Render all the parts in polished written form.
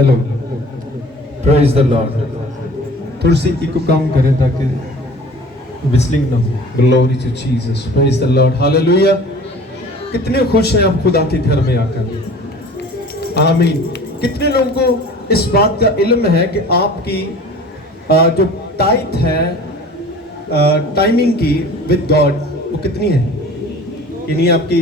Hello, praise the Lord. थोड़ी सी eco काम करें ताकि विस्लिंग ना हो। Glory to Jesus, praise the Lord, hallelujah. कितने खुश हैं आप खुदा के घर में आकर, आमीन। कितने लोगों को इस बात का इल्म है कि आपकी जो टाइट है टाइमिंग की विद गॉड, वो कितनी है? यानी आपकी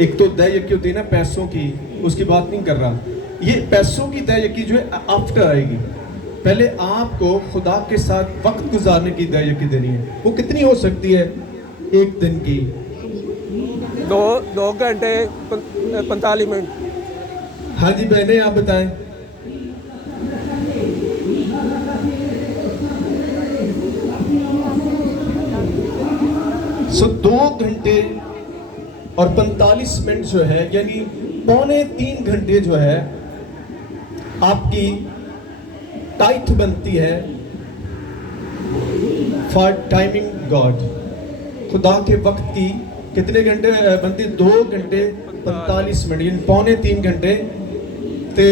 एक तो दया की होती है ना पैसों की, उसकी बात नहीं कर रहा। ये पैसों की दया की जो है आफ्टर आएगी। पहले आपको खुदा के साथ वक्त गुजारने की दया की देनी है। वो कितनी हो सकती है? एक दिन की 2 घंटे 45 मिनट। हाँ जी बहने, आप बताएं। सो 2 घंटे और 45 मिनट जो है, यानी पौने 3 घंटे जो है आपकी टाइट बनती है फॉर टाइमिंग गॉड। खुदा के वक्त की कितने घंटे बनती? 2 घंटे 45 मिनट, यानी पौने 3 घंटे। ते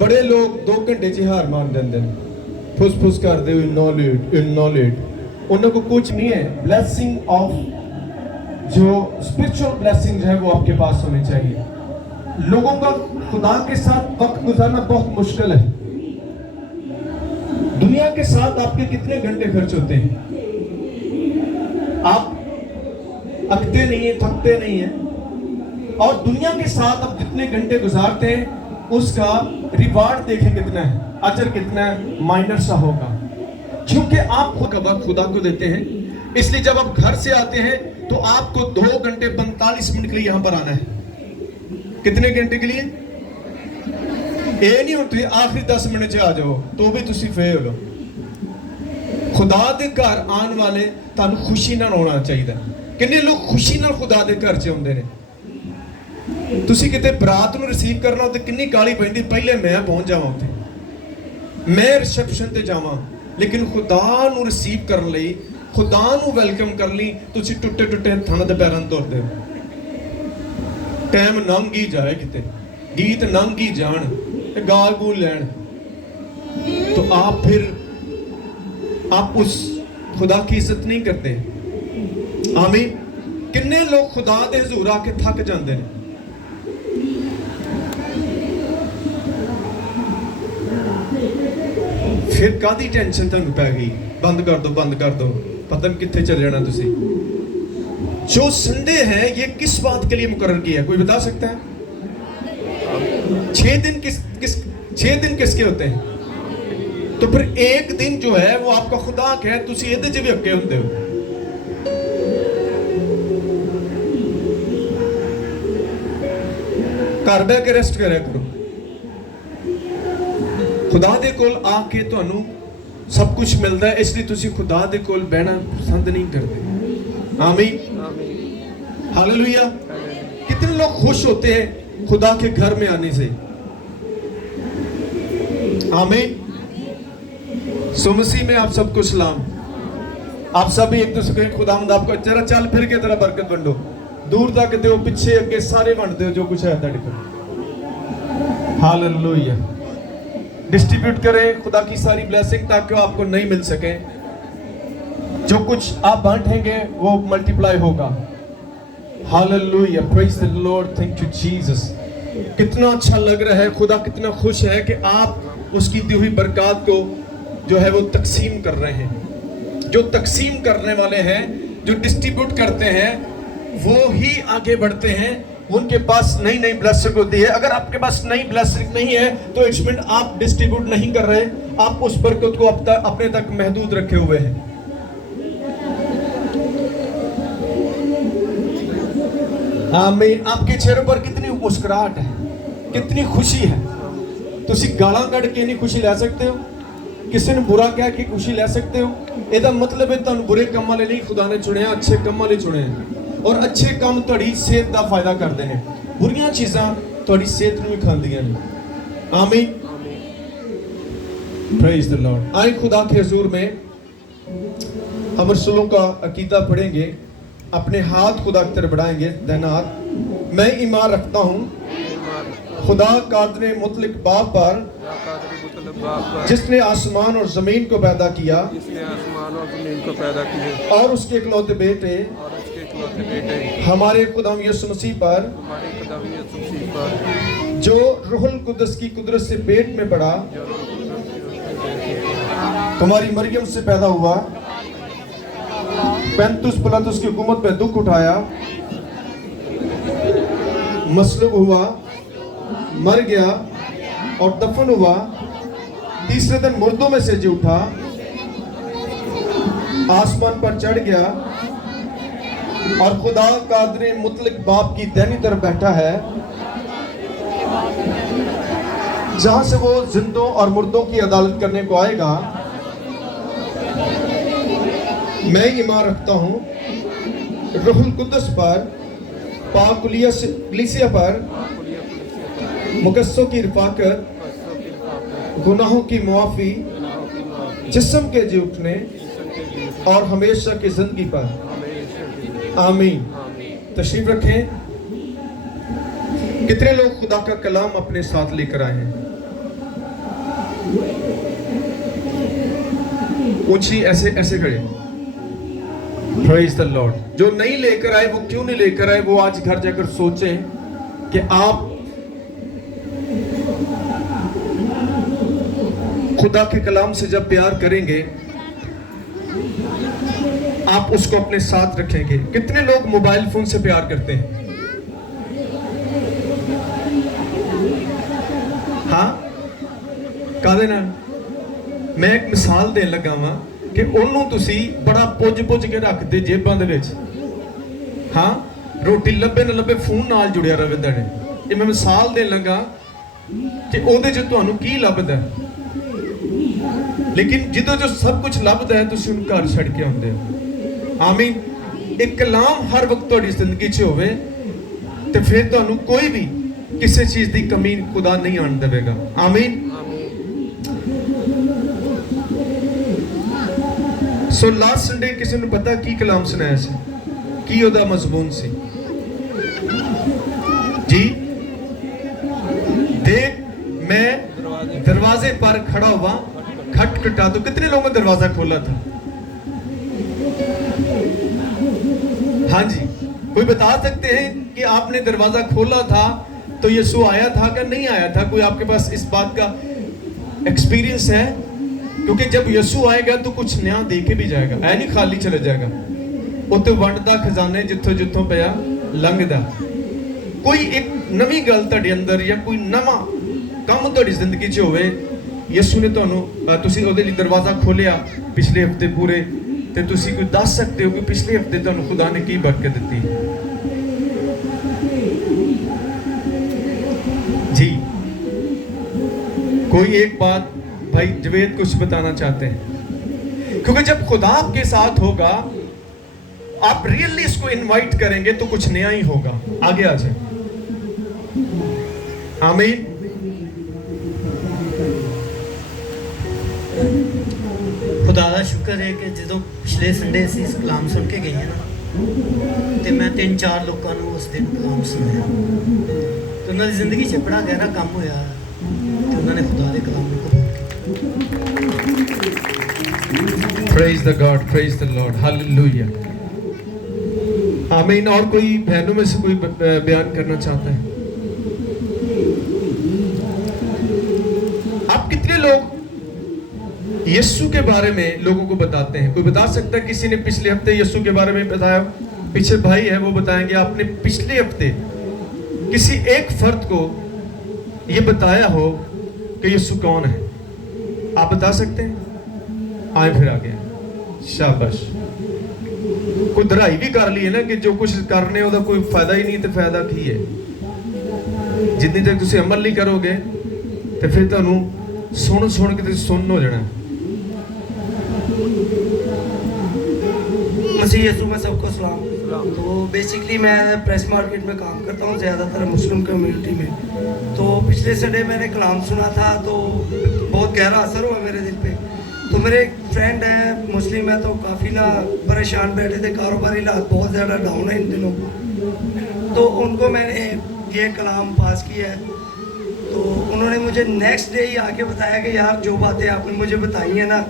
बड़े लोग 2 घंटे च हार मान देंगे, फुस फुस करते हुए नॉलेज उन्होंने को कुछ नहीं है। ब्लेसिंग ऑफ जो स्पिरिचुअल ब्लेसिंग है वो आपके पास होनी चाहिए। लोगों का खुदा के साथ वक्त गुजारना बहुत मुश्किल है। दुनिया के साथ आपके कितने घंटे खर्च होते हैं? आप अकते नहीं है, थकते नहीं है, और दुनिया के साथ आप जितने घंटे गुजारते हैं उसका रिवार्ड देखें कितना है, अजर कितना है, माइनर सा होगा। क्योंकि आप वक्त खुदा को देते हैं, इसलिए जब आप घर से आते हैं तो आपको 2 घंटे 45 मिनट के लिए यहां पर आना है। कितने घंटे के लिए? ये नहीं होती आखिरी 10 मिनट आ जाओ तो भी तुसी फेल हो। खुदा दे घर आने वाले तानू खुशी नाल होना चाहिए। कितने लोग खुशी नाल खुदा दे घर च आउंदे ने? तुसी किते बरात नूं रिसीव करना ते कितनी गाली पैंदी, पहले मैं पहुंच जावां उत्थे, मैं रिसेप्शन ते जावां। लेकिन खुदा नूं रिसीव करन लई, खुदा नूं वेलकम करन लई तुसी टुੱਟੇ टुੱਟੇ हत्थां दे पैरां तुरदे हो। टाइम लंघ ही जाए, किते गीत लंघ ही जान, गाल गूल लैन, तो आप फिर आप उस खुदा की इज्जत नहीं करते। आमीन। कितने लोग खुदा दे हुजूर आके थक जाते हैं। फिर कादी टेंशन तुहानू पै गई? बंद कर दो, बंद कर दो, पता नहीं कितने चले जाना तुसी। जो संडे है ये किस बात के लिए मुकर्रर किया है, कोई बता सकता है? 6 दिन छह दिन किसके होते हैं? तो फिर एक दिन जो है वो आपका खुदा के है, तुसी इहदे च भी हक्के हुंदे हो। घर बैठ के रेस्ट करया करो। खुदा दे कोल आके तुहानू सब कुछ मिलता है, इसलिए तुसी खुदा दे कोल बहना पसंद नहीं करते। आमीन, हालेलुया। कितने लोग खुश होते हैं खुदा के घर में आने से? आमीन। सो मसीह में आप सबको सलाम। आप सब एक दूसरे को खुदावंद आपको जरा चल फिर के तरह बरकत बंडो, दूर तक दो, पीछे अगे सारे बंट दो जो कुछ है तेरे को। हालेलुया। डिस्ट्रीब्यूट करें खुदा की सारी ब्लेसिंग ताकि आपको नहीं मिल सके। जो कुछ आप बांटेंगे वो मल्टीप्लाई होगा। Hallelujah, praise the Lord, thank you Jesus. कितना अच्छा लग रहा है, खुदा कितना खुश है कि आप उसकी दी हुई बरकत को जो है वो तकसीम कर रहे हैं। जो तकसीम करने वाले हैं, जो डिस्ट्रीब्यूट करते हैं, वो ही आगे बढ़ते हैं। उनके पास नई नई ब्लेसिंग होती है। अगर आपके पास नई ब्लेसिंग नहीं है तो इट्स मीन आप डिस्ट्रीब्यूट नहीं कर रहे, आप उस बरकत को अपने तक महदूद रखे हुए हैं। आमीन। आपके चेहरे पर कितनी मुस्कुराहट है, कितनी खुशी है। तुसी गालां कढ़ के नहीं खुशी ले सकते हो, किसी ने बुरा कह के खुशी ले सकते हो। ਇਹਦਾ मतलब है ਤੁਹਾਨੂੰ बुरे कामों लिए नहीं खुदा ने चुनिया, अच्छे कामों लिए चुने। और अच्छे काम ਤੁਹਾਡੀ सेहत का फायदा करते हैं, बुरियां चीज़ां ਤੁਹਾਡੀ सेहत ਨੂੰ ਵੀ ਖਾਂਦੀਆਂ ਨੇ। आमीन, प्रेज द लॉर्ड। आए खुदा के हुजूर में हम रसूलों का अकीदा पढ़ेंगे, अपने हाथ खुदा की तरफ बढ़ाएंगे। देना हाथ। मैं ईमान रखता हूँ खुदा कादर मुतलक बाप पर या कादर मुतलब बाप पर जिसने आसमान और जमीन को पैदा किया जिसने आसमान और ज़मीन को पैदा किए और उसके इकलौते बेटे और उसके इकलौते बेटे हमारे खुदाम यीशु मसीह पर हमारे खुदा यीशु मसीह पर जो रूहुल कुदस की कुदरत से पेट में पड़ा जो कुमारी मरियम से पैदा हुआ, 35 पिलातुस की हुकूमत में दुख उठाया, मसलूब हुआ, मर गया और दफन हुआ, तीसरे दिन मुर्दों में से जी उठा, आसमान पर चढ़ गया और खुदा कादर मुतलक बाप की दाहिनी तरफ बैठा है, जहां से वो जिंदों और मुर्दों की अदालत करने को आएगा। मैं ईमान रखता हूँ रूहुल कुदस पर, पाक कलीसिया पर, मुकस्सों की रफाकत, गुनाहों की मुआफ़ी, जिस्म के जी उठने और हमेशा की जिंदगी पर। आमीन। तशरीफ रखें। कितने लोग खुदा का कलाम अपने साथ लेकर आए हैं? ऊंची ऐसे ऐसे खड़े। Praise the Lord। जो नहीं लेकर आए वो क्यों नहीं लेकर आए, वो आज घर जाकर सोचें कि आप खुदा के कलाम से जब प्यार करेंगे आप उसको अपने साथ रखेंगे। कितने लोग मोबाइल फोन से प्यार करते हैं? हाँ, कादे ना मैं एक मिसाल देन लगा वां कि ਉਹਨੂੰ ਤੁਸੀਂ ਬੜਾ ਪੁੱਜ ਕੇ ਰੱਖਦੇ ਜੇਬਾਂ ਦੇ ਵਿੱਚ। ਹਾਂ, ਰੋਟੀ ਲੱਭੇ ਨਾ ਲੱਭੇ ਫੋਨ ਨਾਲ ਜੁੜਿਆ ਰਹੇ ਤੁਹਾਡੇ। ਇਹ ਮੈਂ ਮਿਸਾਲ ਦੇਣ ਲੱਗਾ ਕਿ ਉਹਦੇ 'ਚ ਤੁਹਾਨੂੰ ਕੀ ਲੱਭਦਾ, ਲੇਕਿਨ ਜਦੋਂ ਜੋ ਸਭ ਕੁਝ ਲੱਭਦਾ ਹੈ ਤੁਸੀਂ ਉਹਨੂੰ ਘਰ ਛੱਡ ਕੇ ਆਉਂਦੇ ਹੋ। ਆਮੀਨ। ਇੱਕ ਕਲਾਮ ਹਰ ਵਕਤ ਤੁਹਾਡੀ ਜ਼ਿੰਦਗੀ 'ਚ ਹੋਵੇ ਤੇ ਫਿਰ ਤੁਹਾਨੂੰ ਕੋਈ ਵੀ ਕਿਸੇ ਚੀਜ਼ ਦੀ ਕਮੀ ਖੁਦਾ ਨਹੀਂ ਆਣ ਦੇਵੇਗਾ। ਆਮੀਨ। ਸੋ ਲਾਸਟ ਸੰਡੇ ਕਿਸੇ ਨੂੰ ਪਤਾ ਕੀ ਕਲਾਮ ਸੁਣਾਇਆ ਸੀ, ਕੀ ਉਹਦਾ ਮਜ਼ਮੂਨ ਸੀ? जी देख मैं दरवाजे पर खड़ा हुआ खटखटा। तो कितने लोगों ने दरवाजा खोला था? हाँ जी, कोई बता सकते हैं कि आपने दरवाजा खोला था तो यीशु आया था कि नहीं आया था? कोई आपके पास इस बात का एक्सपीरियंस है? क्योंकि जब यीशु आएगा तो कुछ नया दे के भी जाएगा, ऐ नहीं खाली चले जाएगा। उत्ते वंडदा खजाने जिथों जिथों पिया लंघदा। कोई एक नवी गल तुहाडे अंदर या कोई नवा काम तुहाडी जिंदगी 'ਚ होवे, यीशु ने तुहानू तुसीं ओहदे लई दरवाजा खोलिया पिछले हफ्ते पूरे, ते तुसीं कोई दस सकते हो कि पिछले हफ्ते तुहानू खुदा ने की बरकत दी? जी, कोई एक बात भाई जवेद कुछ बताना चाहते हैं? क्योंकि जब खुदा आपके साथ होगा, आप रियली इसको इनवाइट करेंगे तो कुछ नया ही होगा। आगे आ जाए। आमीन। खुदा का शुक्र है कि जो पिछले संडे असीं इस कलाम सुन के गए हैं ना, तो मैं 3-4 लोगों को उस दिन कलाम सुनाया, तो उन्होंने जिंदगी च बड़ा गहरा काम होया, तो उन्होंने खुदा के कलाम को कबूल किया। Praise the God, praise the Lord, hallelujah, आमीन। और कोई बहनों में से कोई बयान करना चाहता है? आप कितने लोग यीशु के बारे में लोगों को बताते हैं? कोई बता सकता है? किसी ने पिछले हफ्ते यीशु के बारे में बताया? पीछे भाई है, वो बताएंगे। आपने पिछले हफ्ते किसी एक फर्द को ये बताया हो कि यीशु कौन है? आप बता सकते हैं? आए फिर आगे। शाबाश। कोई दराई भी कर ली है ना कि जो कुछ करने ਉਹਦਾ कोई फायदा ही नहीं, तो फायदा की है? जितनी तक ਤੁਸੀਂ अमल नहीं करोगे तो फिर ਤੁਹਾਨੂੰ सुन के सुन हो जाना। मसीह यीशु में सबको सलाम। तो बेसिकली मैं प्रेस मार्केट में काम करता हूँ, ज़्यादातर मुस्लिम कम्युनिटी में। तो पिछले संडे मैंने कलाम सुना था, तो बहुत गहरा असर हुआ मेरे दिल पे। तो मेरे एक फ्रेंड है, मुस्लिम है, तो काफ़ी ना परेशान बैठे थे, कारोबारी हालात बहुत ज़्यादा डाउन है इन दिनों। तो उनको मैंने ये कलाम पास किया है। تو انہوں نے مجھے نیکسٹ ڈے ہی آ کے بتایا کہ یار جو باتیں آپ نے مجھے بتائی ہیں نا،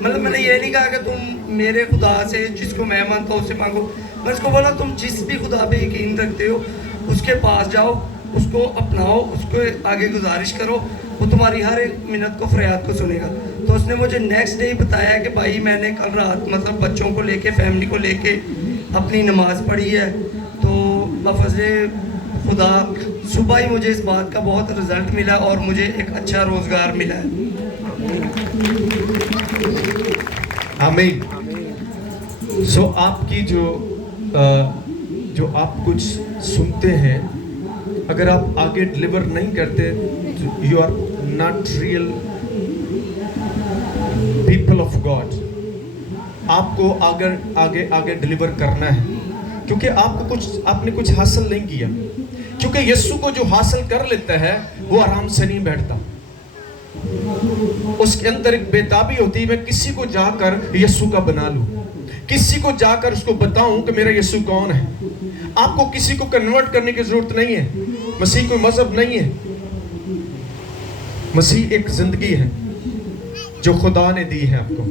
مطلب میں نے یہ نہیں کہا کہ تم میرے خدا سے جس کو میں مانتا ہوں اس سے مانگو، میں اس کو بولا تم جس بھی خدا پہ یقین رکھتے ہو اس کے پاس جاؤ، اس کو اپناؤ، اس کو آگے گزارش کرو، وہ تمہاری ہر ایک منت کو فریاد کو سنے گا۔ تو اس نے مجھے نیکسٹ ڈے ہی بتایا کہ بھائی میں نے کل رات مطلب بچوں کو لے کے فیملی کو لے کے اپنی نماز پڑھی ہے، تو بفضل خدا صبح ہی مجھے اس بات کا بہت رزلٹ ملا اور مجھے ایک اچھا روزگار ملا ہے۔ آمین۔ سو آپ کی جو آپ کچھ سنتے ہیں، اگر آپ آگے ڈلیور نہیں کرتے، you are not real people of God. آپ کو آگے ڈلیور کرنا ہے، کیونکہ آپ نے کچھ حاصل نہیں کیا۔ کیونکہ یسوع کو جو حاصل کر لیتا ہے وہ آرام سے نہیں بیٹھتا، اس کے اندر ایک بےتابی ہوتی ہے، میں کسی کو جا کر یسوع کا بنا لوں، کسی کو جا کر اس کو بتاؤں کہ میرا یسوع کون ہے۔ آپ کو کسی کو کنورٹ کرنے کی ضرورت نہیں ہے۔ مسیح کوئی مذہب نہیں ہے، مسیح ایک زندگی ہے جو خدا نے دی ہے آپ کو۔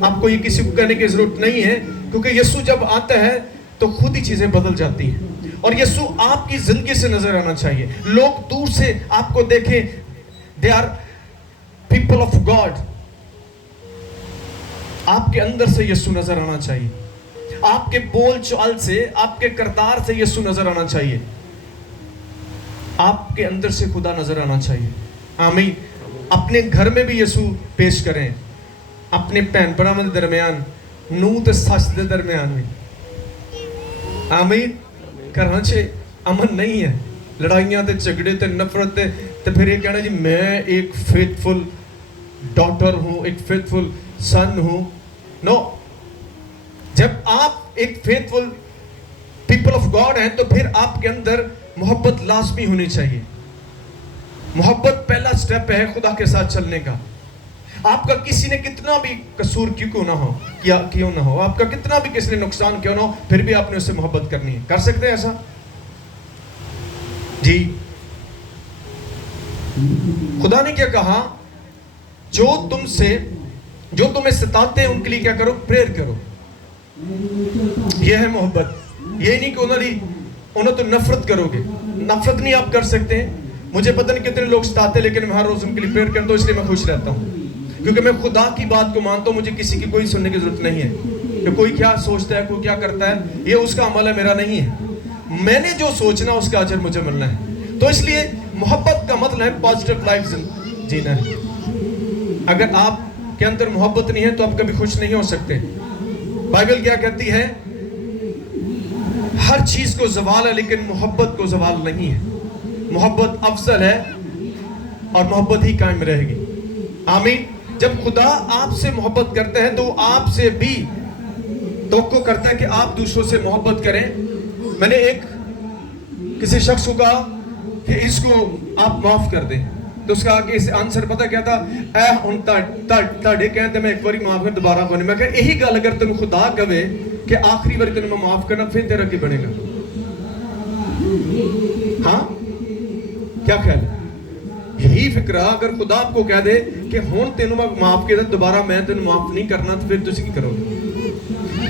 آپ کو یہ کسی کو کہنے کی ضرورت نہیں ہے، کیونکہ یسوع جب آتا ہے تو خود ہی چیزیں بدل جاتی ہیں، اور یسوع آپ کی زندگی سے نظر آنا چاہیے۔ لوگ دور سے آپ کو دیکھیں، they are people of God. آپ کے اندر سے یسوع نظر آنا چاہیے، آپ کے بول چال سے، آپ کے کردار سے یسوع نظر آنا چاہیے، آپ کے اندر سے خدا نظر آنا چاہیے۔ آمین۔ اپنے گھر میں بھی یسوع پیش کریں، اپنے بہن بھراواں دے درمیان، نوح تے سچ دے درمیان میں۔ آمین۔ گھراں چ امن نہیں ہے، لڑائیاں تے جھگڑے تے نفرت تے پھر یہ کہنا جی میں ایک فیتھفل ڈاٹر ہوں، ایک فیتھفل سن ہوں۔ نو، جب آپ ایک فیتھفل پیپل آف گاڈ ہیں تو پھر آپ کے اندر محبت لازمی ہونی چاہیے۔ محبت پہلا سٹیپ ہے خدا کے ساتھ چلنے کا۔ آپ کا کسی نے کتنا بھی قصور کیوں نہ ہو، کیوں نہ ہو، آپ کا کتنا بھی کسی نے نقصان کیوں نہ ہو، پھر بھی آپ نے اس سے محبت کرنی ہے۔ کر سکتے ہیں ایسا؟ جی۔ خدا نے کیا کہا؟ جو تمہیں ستاتے ہیں ان کے لیے کیا کرو؟ پریئر کرو۔ یہ ہے محبت۔ یہ نہیں کہ انہوں تو نفرت کرو گے، نفرت نہیں آپ کر سکتے۔ مجھے پتہ نہیں کتنے لوگ ستاتے، لیکن میں ہر روز ان کے لیے پریئر کرتا ہوں، اس لیے میں خوش رہتا ہوں، کیونکہ میں خدا کی بات کو مانتا ہوں۔ مجھے کسی کی کوئی سننے کی ضرورت نہیں ہے کہ کوئی کیا سوچتا ہے، کوئی کیا کرتا ہے، یہ اس کا عمل ہے، میرا نہیں ہے۔ میں نے جو سوچنا اس کا اجر مجھے ملنا ہے۔ تو اس لیے محبت کا مطلب ہے پازیٹیو لائف جینا ہے۔ اگر آپ کے اندر محبت نہیں ہے تو آپ کبھی خوش نہیں ہو سکتے۔ بائبل کیا کہتی ہے؟ ہر چیز کو زوال ہے لیکن محبت کو زوال نہیں ہے۔ محبت افضل ہے اور محبت ہی قائم رہے گی۔ آمین۔ جب خدا آپ سے محبت کرتا ہے تو وہ آپ سے بھی توقع کرتا ہے کہ آپ دوسروں سے محبت کریں۔ میں نے کسی شخص کو کہا کہ اس کو آپ معاف کر دیں، تو اس کا اس آنسر پتہ کیا تھا؟ اے ہن تاڑے کہتے میں ایک باری معاف کر دوبارہ کوئی نہیں۔ میں کہا یہی گل اگر تم خدا کہے کہ آخری بار تمہیں میں معاف کرنا، پھر تیرا کی بنے گا؟ ہاں، کیا خیال ہے؟ یہی فکرہ اگر خدا آپ کو کہہ دے کہ ہون تینوں میں معاف کیا دوبارہ میں تینوں معاف نہیں کرنا، تو پھر تسی کی کرو گے؟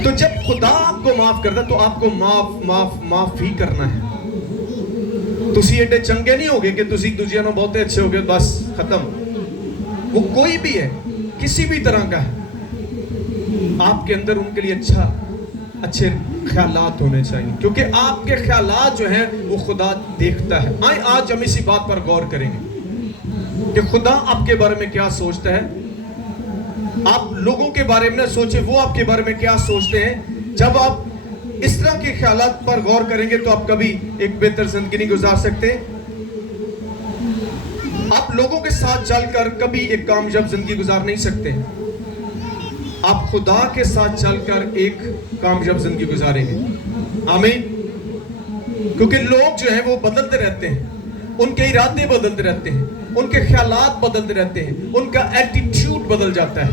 تو جب خدا آپ کو معاف کرتا تو آپ کو معاف ہی کرنا ہے۔ تسی ایڈے چنگے نہیں ہوگے کہ تسی دوسریاں نو بہت اچھے ہوگے، بس ختم۔ وہ کوئی بھی ہے، کسی بھی طرح کا ہے، آپ کے اندر ان کے لیے اچھے خیالات ہونے چاہیے، کیونکہ آپ کے خیالات جو ہیں وہ خدا دیکھتا ہے۔ آج ہم اسی بات پر غور کریں گے کہ خدا آپ کے بارے میں کیا سوچتا ہے۔ آپ لوگوں کے بارے میں نہ سوچیں، وہ آپ کے بارے میں کیا سوچتے ہیں۔ جب آپ اس طرح کے خیالات پر غور کریں گے تو آپ کبھی ایک بہتر زندگی نہیں گزار سکتے۔ آپ لوگوں کے ساتھ چل کر کبھی ایک کامیاب زندگی گزار نہیں سکتے۔ آپ خدا کے ساتھ چل کر ایک کامیاب زندگی گزاریں گے۔ آمین۔ کیونکہ لوگ جو ہیں وہ بدلتے رہتے ہیں، ان کے ارادے بدلتے رہتے ہیں، ان کے خیالات بدلتے رہتے ہیں، ان کا ایٹیٹیوڈ بدل جاتا ہے۔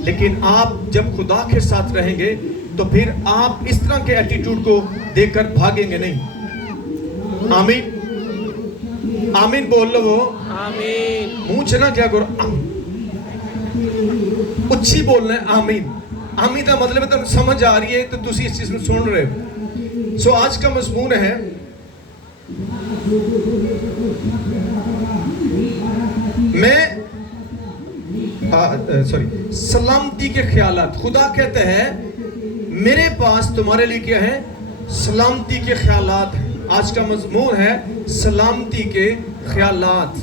لیکن آپ جب خدا کے ساتھ رہیں گے تو پھر آپ اس طرح کے ایٹیٹیوڈ کو دیکھ کر بھاگیں گے نہیں۔ آمین۔ आमीन बोल लो। आमीन। मुंह से ना क्या करो, उच्ची बोलना है आमीन। आमीन का मतलब है तुम समझ आ रही है तो तुसी इस चीज में सुन रहे हो। सो आज का मज़मून है मैं सलामती के ख्यालात। खुदा कहते हैं मेरे पास तुम्हारे लिए क्या है, सलामती के ख्यालात हैं। आज का मज़मून है सलामती के ख्यालात।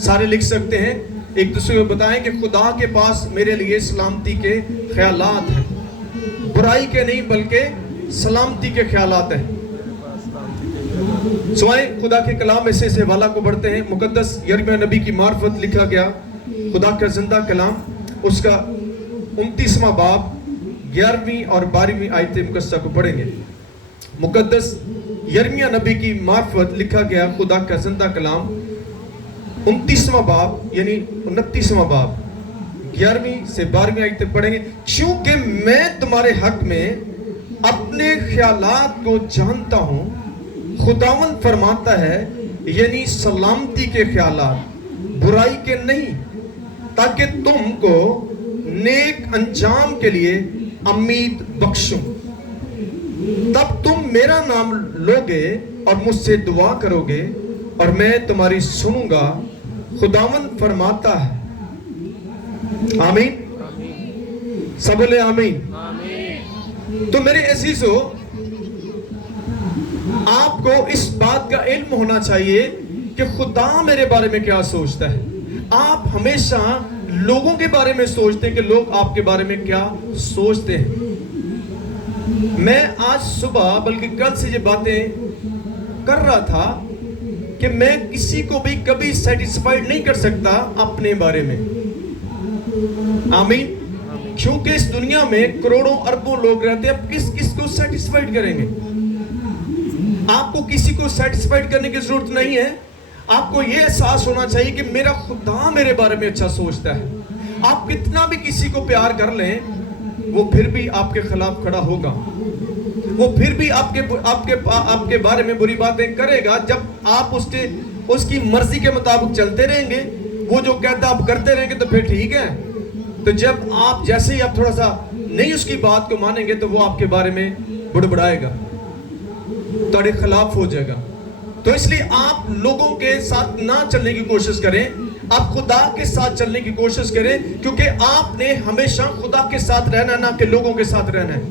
सारे लिख सकते हैं, एक दूसरे को बताएं कि खुदा के पास मेरे लिए सलामती के ख्यालात हैं, बुराई के नहीं बल्कि सलामती के ख्यालात हैं। सुनाए खुदा के कलाम में से हवाला को बढ़ते हैं। मुकद्दस यिर्मयाह नबी की मार्फत लिखा गया खुदा का जिंदा कलाम, उसका 29वां बाब 11वीं और 12वीं आयत मुकद्दसा को पढ़ेंगे। मुकद्दस यिर्मयाह नबी की मार्फत लिखा गया खुदा का जिंदा कलाम 29वां बाब यानी 29वां बाब 11वीं से 12वीं आयत पढ़ेंगे। क्योंकि मैं तुम्हारे हक में अपने ख्यालात को जानता हूँ, खुदावंद फरमाता है, यानी सलामती के ख्यालात, बुराई के नहीं, ताकि तुमको नेक अंजाम के लिए उम्मीद बख्शूं। तब तुम मेरा नाम लोगे और मुझसे दुआ करोगे और मैं तुम्हारी सुनूंगा, खुदावंद फरमाता है। आमीन। सब बोले आमीन। तो मेरे अजीजों, आपको इस बात का इल्म होना चाहिए कि खुदा मेरे बारे में क्या सोचता है। आप हमेशा लोगों के बारे में सोचते हैं कि लोग आपके बारे में क्या सोचते हैं। मैं आज सुबह बल्कि कल से ये बातें कर रहा था कि मैं किसी को भी कभी सेटिस्फाइड नहीं कर सकता अपने बारे में। आमीन। क्योंकि इस दुनिया में करोड़ों अरबों लोग रहते हैं, अब किस किस को सेटिस्फाइड करेंगे। आपको किसी को सेटिस्फाइड करने की जरूरत नहीं है। आपको यह एहसास होना चाहिए कि मेरा खुदा मेरे बारे में अच्छा सोचता है। आप कितना भी किसी को प्यार कर लें, वो फिर भी आपके खिलाफ खड़ा होगा, वो फिर भी आपके बारे में बुरी बातें करेगा। जब आप उसकी मर्जी के मुताबिक चलते रहेंगे, वो जो कहता आप करते रहेंगे तो फिर ठीक है। तो जब आप जैसे ही आप थोड़ा सा नहीं उसकी बात को मानेंगे तो वो आपके बारे में बुड़बुड़ाएगा, तुम्हारे खिलाफ हो जाएगा। तो इसलिए आप लोगों के साथ ना चलने की कोशिश करें, आप खुदा के साथ चलने की कोशिश करें, क्योंकि आपने हमेशा खुदा के साथ रहना, ना कि लोगों के साथ रहना है।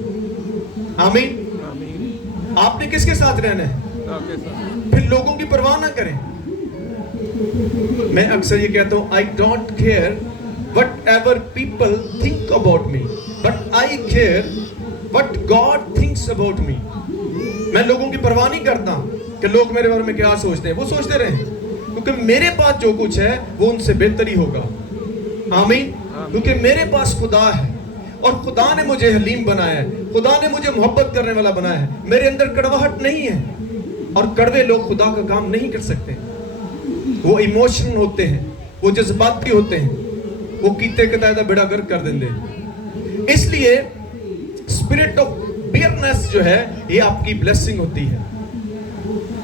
आमीन। आपने किसके साथ रहना है? फिर लोगों की परवाह ना करें। मैं अक्सर ये कहता हूं, I don't care what ever people think about me, but I care what God thinks about me. मैं लोगों की परवाह नहीं करता कि लोग मेरे बारे में क्या सोचते हैं, वो सोचते रहे, क्योंकि मेरे पास जो कुछ है वो उनसे बेहतर ही होगा। आमीन। क्योंकि मेरे पास खुदा है और खुदा ने मुझे हलीम बनाया है, खुदा ने मुझे मोहब्बत करने वाला बनाया है। मेरे अंदर कड़वाहट नहीं है, और कड़वे लोग खुदा का काम नहीं कर सकते। वो इमोशनल होते हैं, वो जज्बाती होते हैं, वो कीते कतायदा बेड़ा गर्क कर देंगे। इसलिए स्पिरिट ऑफ बियरनेस जो है ये आपकी ब्लेसिंग होती है।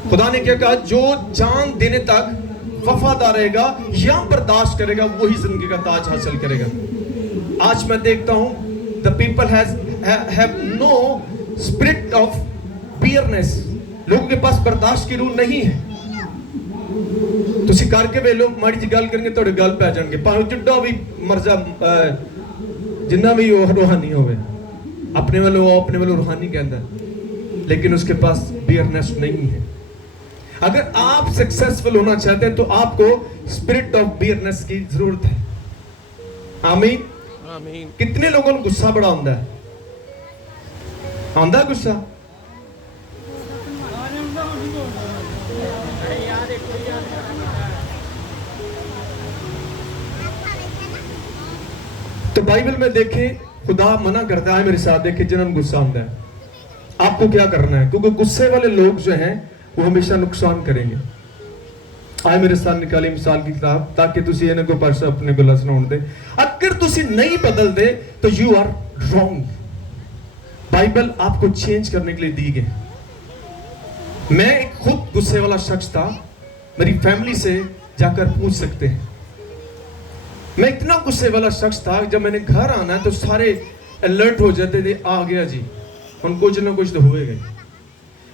खुदा ने क्या कहा, जो जान देने तक वफादार रहेगा या बर्दाश्त करेगा वही जिंदगी का ताज हासिल करेगा। आज मैं देखता हूं the people have no spirit of bitterness, लोगों के पास बर्दाश्त की रूह नहीं है। ਤੁਸੀਂ ਕਰਕੇ ਵੇ ਲੋ, ਮਾੜੀ ਜੀ ਗੱਲ ਕਰਨਗੇ ਤੁਹਾਡੇ ਗੱਲ ਪੈ ਜਾਣਗੇ, ਭਾਵੇਂ ਜਿੱਡਾ ਵੀ ਮਰਜ਼ਾ ਜਿੰਨਾ ਵੀ ਉਹ ਰੂਹਾਨੀ ਹੋਵੇ, अपने वालों रूहानी कहता है, लेकिन उसके पास बियरनेस नहीं है। अगर आप सक्सेसफुल होना चाहते हैं तो आपको स्पिरिट ऑफ बियरनेस की जरूरत है। आमीन। आमीन। कितने लोगों को गुस्सा बड़ा आंदा है? आंदा गुस्सा? तो बाइबल में देखें, खुदा मना करता है, मेरे साथ देखें, जिन्हें गुस्सा आता है आपको क्या करना है, क्योंकि गुस्से वाले लोग जो हैं वो हमेशा नुकसान करेंगे। आए मेरे साथ निकाली मिसाल की किताब, ताकि तुसी इन्हें को परस अपने को सुनाउण दे। अगर तुसी नहीं बदलते तो यू आर रॉन्ग। बाइबल आपको चेंज करने के लिए दी गई। मैं एक खुद गुस्से वाला शख्स था, मेरी फैमिली से जाकर पूछ सकते हैं। मैं इतना गुस्से वाला शख्स था, जब मैंने घर आना है तो सारे अलर्ट हो जाते थे, आ गया जी, उन कुछ ना कुछ तो हुएगा।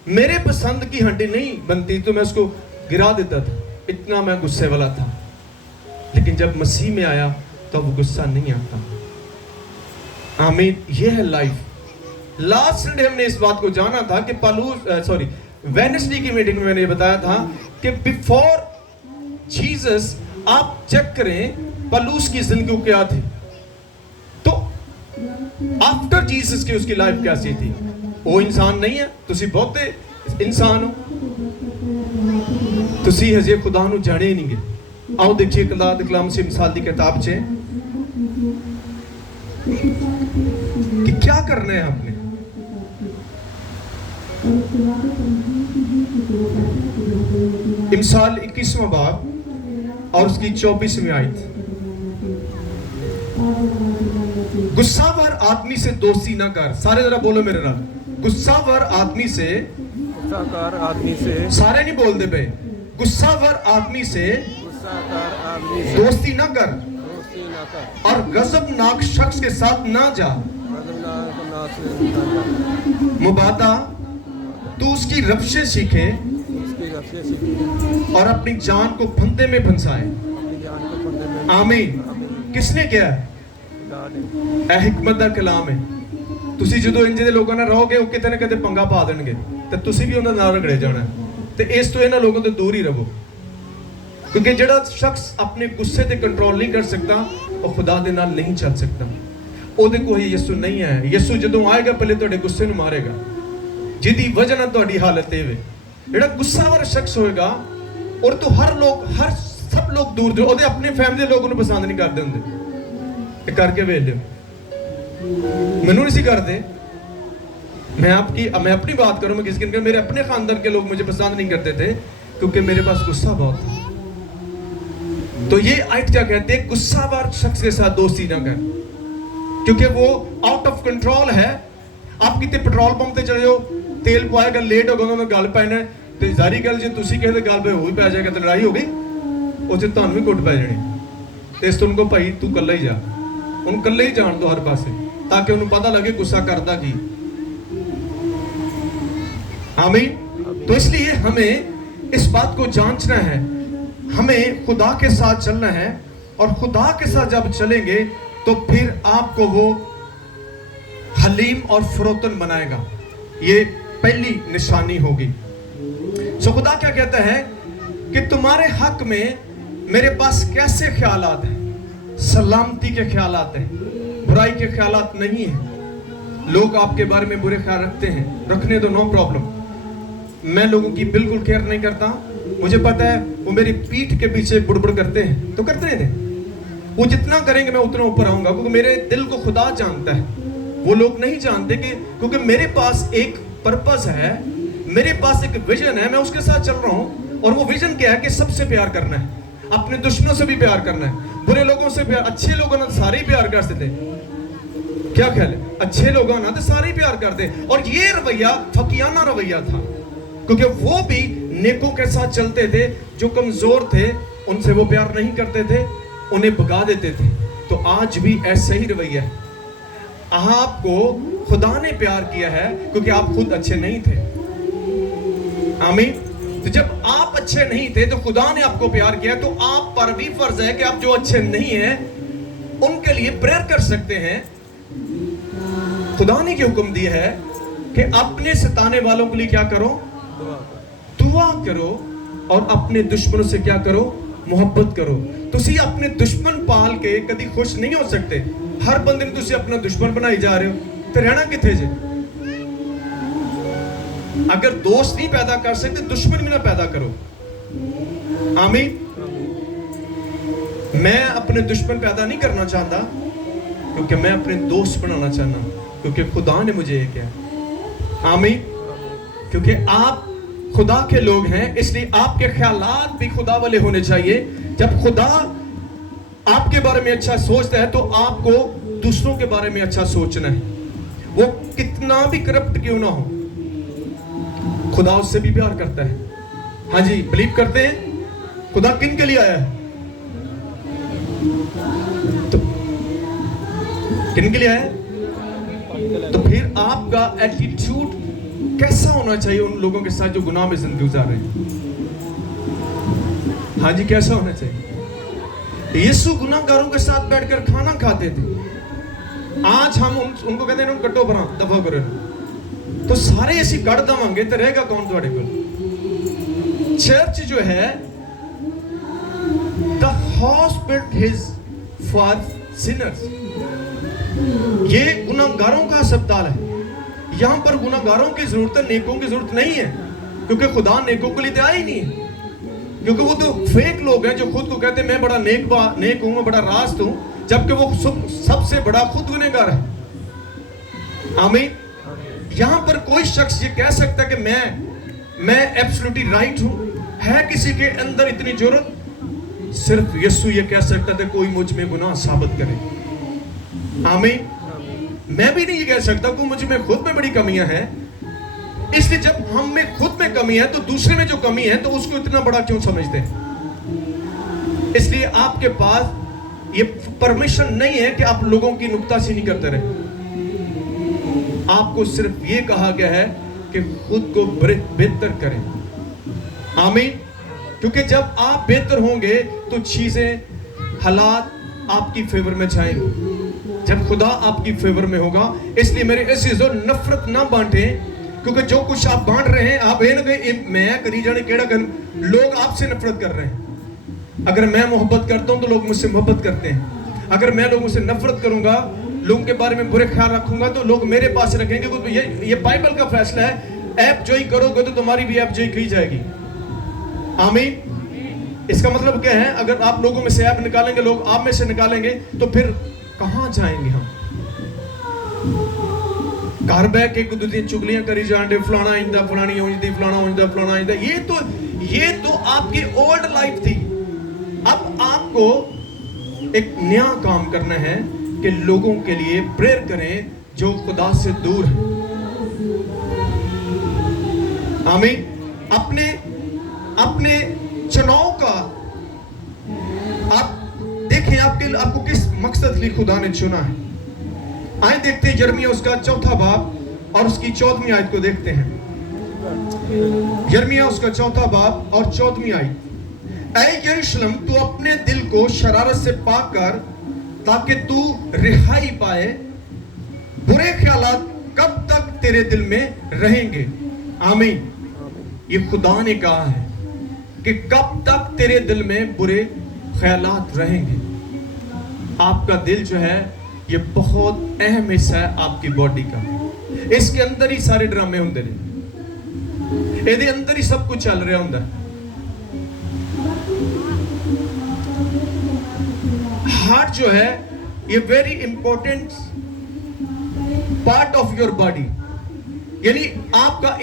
मेरे पसंद की हड्डी नहीं बनती तो मैं उसको गिरा देता था, इतना मैं गुस्से वाला था। लेकिन जब मसीह में आया तो वो गुस्सा नहीं आता। आमीन, ये है लाइफ। लास्ट संडे हमने इस बात को जाना था कि वेडनेसडे की मीटिंग में मैंने ये बताया था कि बिफोर जीसस आप चेक करें पलूस की जिंदगी क्या थी, तो आफ्टर जीसस की उसकी लाइफ कैसी थी। वो इंसान नहीं है, तुसी बहुते इंसान हो, तुसी हजे खुदा नू जाने ही नहीं गए। आओ देखिए कलाम से मिसाल दी किताब च कि क्या करना है आपने। मिसाल 21वां बाब और उसकी 24वीं आयत। गुस्सावर आदमी से दोस्ती ना कर। सारे जरा बोलो मेरे नाल, गुस्सावर आदमी से, गुस्साकार आदमी से, सारे नहीं बोलते पे, गुस्सावर आदमी से गुस्साकार आदमी से दोस्ती ना कर दोस्ती ना कर, और गजबनाक शख्स के साथ ना जा। बदलनाक ना से ना मुबादा तू उसकी रफ्शें सीखे जा, उसकी रफ्शें सीखे, और अपनी जान को फंदे में फंसाए। अपनी जान को फंदे में। आमीन। किसने किया है? खुदा ने। ਇਹ हिकमत ਦਾ ਕਲਾਮ ਹੈ। ਤੁਸੀਂ ਜਦੋਂ ਇੰਜ ਦੇ ਲੋਕਾਂ ਨਾਲ ਰਹੋਗੇ ਉਹ ਕਿਤੇ ਨਾ ਕਿਤੇ ਪੰਗਾ ਪਾ ਦੇਣਗੇ ਤੇ ਤੁਸੀਂ ਵੀ ਉਹਨਾਂ ਨਾਲ ਰਗੜੇ ਜਾਣਾ ਤੇ ਇਸ ਤੋਂ ਇਹਨਾਂ ਲੋਕਾਂ ਤੋਂ ਦੂਰ ਹੀ ਰਹੋ, ਕਿਉਂਕਿ ਜਿਹੜਾ ਸ਼ਖਸ ਆਪਣੇ ਗੁੱਸੇ ਤੇ ਕੰਟਰੋਲ ਨਹੀਂ ਕਰ ਸਕਦਾ ਉਹ ਖੁਦਾ ਦੇ ਨਾਲ ਨਹੀਂ ਚੱਲ ਸਕਦਾ। ਉਹਦੇ ਕੋਈ ਯਿਸੂ ਨਹੀਂ ਹੈ। ਯਿਸੂ ਜਦੋਂ ਆਏਗਾ ਪਹਿਲੇ ਤੁਹਾਡੇ ਗੁੱਸੇ ਨੂੰ ਮਾਰੇਗਾ, ਜਿਹਦੀ ਵਜ੍ਹਾ ਨਾਲ ਤੁਹਾਡੀ ਹਾਲਤ ਇਹ ਵੇ। ਜਿਹੜਾ ਗੁੱਸਾ ਵਾਲਾ ਸ਼ਖਸ ਹੋਏਗਾ ਔਰ ਤੋਂ ਸਭ ਲੋਕ ਦੂਰ ਜੋ ਉਹਦੇ ਆਪਣੇ ਫੈਮਿਲੀ ਦੇ ਲੋਕ ਉਹਨੂੰ ਪਸੰਦ ਨਹੀਂ ਕਰਦੇ ਹੁੰਦੇ। ਇਹ ਕਰਕੇ ਵੇਖ ਲਿਓ, ਮੈਨੂੰ नहीं करते। मैं अपनी बात करूं, मैं किसी मेरे अपने खानदान के लोग मुझे पसंद नहीं करते थे क्योंकि मेरे पास गुस्सा बहुत था। तो ये आयत क्या कहते हैं? गुस्सावार शख्स के साथ दोस्ती ना कर, क्योंकि वो आउट ऑफ कंट्रोल है। आप कितने पेट्रोल पंप पे चले जाओ, तेल पवाएगा, लेट होगा, उन्होंने गल पैना तो जारी गल जो तुसी कहते गल पे हो भी पै जाएगा तो लड़ाई हो गई, उसे तुहानू भी कुट पै जानी। इस तो उनको भाई तू कल्ला ही जा, उन कल्ले ही जान दो हर पासे, ताकि उन्हें पता लगे गुस्सा करता की। आमीन। तो इसलिए हमें इस बात को जांचना है, हमें खुदा के साथ चलना है, और खुदा के साथ जब चलेंगे तो फिर आपको वो हलीम और फरोतन बनाएगा। ये पहली निशानी होगी। सो खुदा क्या कहता है कि तुम्हारे हक में मेरे पास कैसे ख्यालात हैं? सलामती के ख्यालात हैं, बुराई के ख्यालात नहीं है। लोग आपके बारे में बुरे ख्याल रखते हैं, रखने दो, नो प्रॉब्लम। मैं लोगों की बिल्कुल केयर नहीं करता। मुझे पता है वो मेरी पीठ के पीछे बुड़बुड़ करते हैं तो करते थे, वो जितना करेंगे मैं उतना ऊपर आऊंगा, क्योंकि मेरे दिल को खुदा जानता है। वो लोग नहीं जानते कि क्योंकि मेरे पास एक पर्पस है, मेरे पास एक विजन है, मैं उसके साथ चल रहा हूँ। और वो विजन क्या है कि सबसे प्यार करना है, अपने दुश्मनों से भी प्यार करना है, बुरे लोगों से प्यार। अच्छे लोगों ना सारे ही प्यार करते थे, क्या ख्याल है? अच्छे लोगों ना तो सारे ही प्यार करते। और ये रवैया फकीयाना रवैया था, क्योंकि वो भी नेकों के साथ चलते थे। जो कमजोर थे उनसे वो प्यार नहीं करते थे, उन्हें भगा देते थे। तो आज भी ऐसा ही रवैया है। आपको खुदा ने प्यार किया है क्योंकि आप खुद अच्छे नहीं थे। आमीन। तो जब आप अच्छे नहीं थे तो खुदा ने आपको प्यार किया, तो आप पर भी फर्ज है कि आप जो अच्छे नहीं हैं उनके लिए प्रेयर कर सकते हैं। खुदा ने क्या हुक्म दिया है कि अपने सताने वालों के लिए क्या करो? दुआ करो, और अपने दुश्मनों से क्या करो? मोहब्बत करो। तुसी अपने दुश्मन पाल के कभी खुश नहीं हो सकते। हर बंदे ने तुसी अपना दुश्मन बनाई जा रहे हो तो रहना किथे जे? अगर दोस्त नहीं पैदा कर सकते, दुश्मन भी ना पैदा करो। आमीन। मैं अपने दुश्मन पैदा नहीं करना चाहता, क्योंकि मैं अपने दोस्त बनाना चाहता, क्योंकि खुदा ने मुझे ये किया। आमीन। क्योंकि आप खुदा के लोग हैं, इसलिए आपके ख्यालात भी खुदा वाले होने चाहिए। जब खुदा आपके बारे में अच्छा सोचता है तो आपको दूसरों के बारे में अच्छा सोचना है, वो कितना भी करप्ट क्यों ना हो। खुदा उससे भी प्यार करता है। हाँ जी, बिलीव करते हैं? خدا کن کے لیے آیا ہے؟ تو کن کے لیے آیا ہے؟ تو پھر آپ کا ایٹیٹیوڈ کیسا ہونا چاہیے ان لوگوں کے ساتھ جو گناہ میں زندگی گزار رہے ہیں؟ ہاں جی، کیسا ہونا چاہیے؟ یسوع گناہ گاروں کے ساتھ بیٹھ کر کھانا کھاتے تھے. آج ہم ان کو کہتے ہیں کٹو بنا دفع کرو، تو سارے ایسی گڑ دیں گے تو رہے گا کون تھوڑے کو؟ چرچ جو ہے the house is for sinners. یہ گناہ گاروں کا ہسپتال ہے. یہاں پر گناہ گاروں کی ضرورت ہے، نیکوں کی ضرورت نہیں ہے، کیونکہ خدا نیکوں کے لیے تو آیا ہی نہیں ہے. کیونکہ وہ تو فیک لوگ ہیں جو خود کو کہتے ہیں میں بڑا نیک ہوں، میں بڑا راست ہوں، جبکہ وہ سب سے بڑا خود گنہگار ہے. آمین. یہاں پر کوئی شخص یہ کہہ سکتا کہ میں ایبسولوٹلی رائٹ ہوں؟ ہے کسی کے اندر اتنی جرأت؟ صرف یسوع یہ کہہ سکتا تھا کوئی مجھ میں گناہ ثابت کرے. آمین. میں بھی نہیں یہ کہہ سکتا کہ مجھ میں خود میں بڑی کمیاں ہیں. اس لیے جب ہم میں خود میں کمی ہے تو دوسرے میں جو کمی ہے تو اس کو اتنا بڑا کیوں سمجھتے ہیں؟ اس لیے آپ کے پاس یہ پرمیشن نہیں ہے کہ آپ لوگوں کی نکتہ چینی کرتے رہیں. آپ کو صرف یہ کہا گیا ہے کہ خود کو بہتر کریں. آمین. کیونکہ جب آپ بہتر ہوں گے تو چیزیں، حالات آپ کی فیور میں جائیں گے. جب خدا آپ کی فیور میں ہوگا. اس لیے میرے عزیزو نفرت نہ بانٹیں، کیونکہ جو کچھ آپ بانٹ رہے ہیں آپ یہ نہ کہ میں کری جانے کیڑا کر، لوگ آپ سے نفرت کر رہے ہیں. اگر میں محبت کرتا ہوں تو لوگ مجھ سے محبت کرتے ہیں. اگر میں لوگوں سے نفرت کروں گا، لوگوں کے بارے میں برے خیال رکھوں گا، تو لوگ میرے پاس رکھیں گے کہ یہ بائبل کا فیصلہ ہے. ایپ جوئی کرو گے تو تمہاری بھی ایپ جوئی کی جائے گی. آمین. اس کا مطلب کیا ہے؟ اگر آپ لوگوں میں سے ایپ نکالیں گے، لوگ آپ میں سے نکالیں گے، تو پھر کہاں جائیں گے ہم؟ گھر بہ کے قدرتی چگلیاں کری جان دے، فلانا آئندہ، فلانی ہوجدی، فلانا ہوجدہ، فلانا آئندہ. یہ تو آپ کی اولڈ لائف تھی. اب آپ کو ایک نیا کام کرنا ہے کہ لوگوں کے لیے پریئر کریں جو خدا سے دور ہیں. آمین. اپنے چناؤ کا آپ دیکھیں، آپ کو کس مقصد لیے خدا نے چنا ہے. آئیں دیکھتے ہیں یرمیہ اس کا 4 باب اور اس کی 14ویں آیت کو دیکھتے ہیں. یرمیہ اس کا 4 باب اور 14ویں آیت. اے یروشلم، تو اپنے دل کو شرارت سے پاک کر تاکہ تو رہائی پائے. برے خیالات کب تک تیرے دل میں رہیں گے؟ آمین. یہ خدا نے کہا ہے کہ کب تک تیرے دل میں برے خیالات رہیں گے. آپ کا دل جو ہے یہ بہت اہم حصہ ہے آپ کی باڈی کا. اس کے اندر ہی سارے ڈرامے ہوندے نے، یہ اندر ہی سب کچھ چل رہا ہوندا ہے. ہارٹ جو ہے یہ very important part of your body. یعنی آپ کا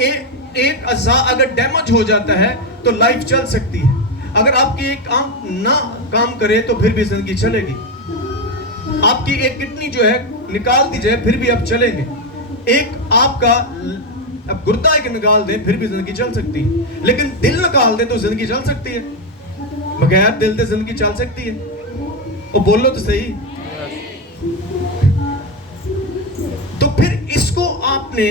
ایک اعضاء اگر ڈیمیج ہو جاتا ہے تو لائف چل سکتی ہے. اگر آپ کی ایک آنکھ نہ کام کرے تو پھر بھی زندگی چلے گی. آپ کی ایک کڈنی جو ہے نکال دی جائے پھر بھی آپ چلیں گے. ایک آپ کا اب گردہ ایک نکال دیں پھر بھی زندگی چل سکتی ہے. لیکن دل نکال دیں تو زندگی چل سکتی ہے؟ بغیر دل دے زندگی چل سکتی ہے؟ وہ بولو تو صحیح. تو پھر اس کو آپ نے